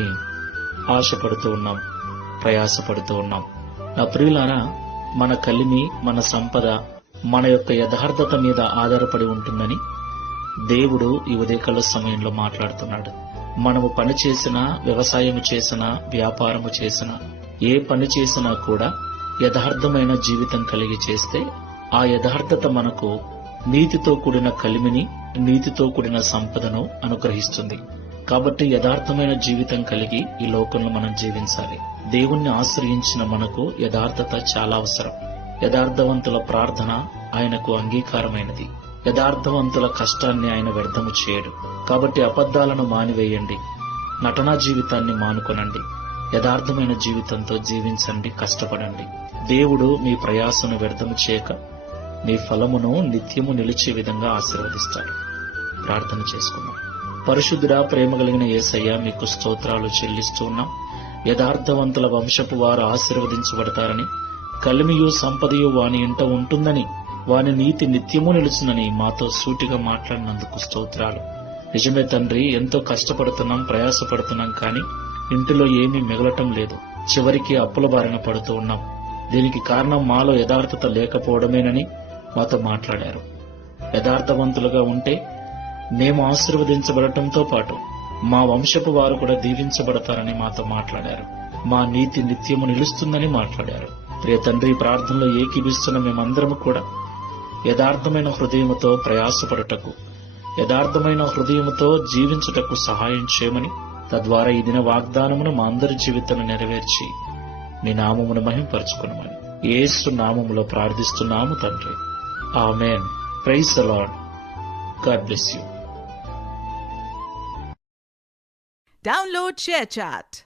పొందాలని ఆశపడుతూ ఉన్నాం, ప్రయాసపడుతూ ఉన్నాం. నా ప్రియులారా, మన కలిమి, మన సంపద మన యొక్క యథార్థత మీద ఆధారపడి ఉంటుందని దేవుడు ఈ ఉదయకాల సమయంలో మాట్లాడుతున్నాడు. మనము పని చేసినా, వ్యవసాయము చేసినా, వ్యాపారము చేసినా, ఏ పని చేసినా కూడా యథార్థమైన జీవితం కలిగి చేస్తే ఆ యథార్థత మనకు నీతితో కూడిన కలిమిని, నీతితో కూడిన సంపదను అనుగ్రహిస్తుంది. కాబట్టి యథార్థమైన జీవితం కలిగి ఈ లోకంలో మనం జీవించాలి. దేవుణ్ణి ఆశ్రయించిన మనకు యథార్థత చాలా అవసరం. యథార్థవంతుల ప్రార్థన ఆయనకు అంగీకారమైనది. యథార్థవంతుల కష్టాన్ని ఆయన వ్యర్థము చేయడు. కాబట్టి అబద్ధాలను మానివేయండి, నటనా జీవితాన్ని మానుకొనండి, యథార్థమైన జీవితంతో జీవించండి, కష్టపడండి. దేవుడు మీ ప్రయాసను వ్యర్థము చేయక మీ ఫలమును నిత్యము నిలిచే విధంగా ఆశీర్వదిస్తాడు. ప్రార్థన చేసుకుందాం. పరిశుద్ధుడా, ప్రేమ కలిగిన యేసయ్య, మీకు స్తోత్రాలు చెల్లిస్తూ ఉన్నాం. యథార్థవంతుల వంశపు వారు ఆశీర్వదించబడతారని, కలిమియు సంపదయు వాని ఇంట ఉంటుందని, వాని నీతి నిత్యము నిలుచునని మాతో సూటిగా మాట్లాడినందుకు స్తోత్రాలు. నిజమే తండ్రి, ఎంతో కష్టపడుతున్నాం, ప్రయాసపడుతున్నాం, కానీ ఇంటిలో ఏమీ మిగలటం లేదు. చివరికి అప్పుల బారిన పడుతూ ఉన్నాం. దీనికి కారణం మాలో యథార్థత లేకపోవడమేనని మాతో మాట్లాడారు. యథార్థవంతులుగా ఉంటే మేము ఆశీర్వదించబడటంతో పాటు మా వంశపు వారు కూడా దీవించబడతారని మాతో మాట్లాడారు. మా నీతి నిత్యము నిలుస్తుందని మాట్లాడారు. ప్రియ తండ్రి, ప్రార్థనలో ఏకీభిస్తున్న మేమందరము కూడా యథార్థమైన హృదయముతో ప్రయాసపడుటకు, యథార్థమైన హృదయముతో జీవించుటకు సహాయం చేయమని, తద్వారా ఈ దిన వాగ్దానమును మా అందరి జీవితంలో నెరవేర్చి నీ నామమును మహింపరచుకొనమని యేసు నామములో ప్రార్థిస్తున్నాము తండ్రి. Amen. Praise the Lord. God bless you. Download ShareChat.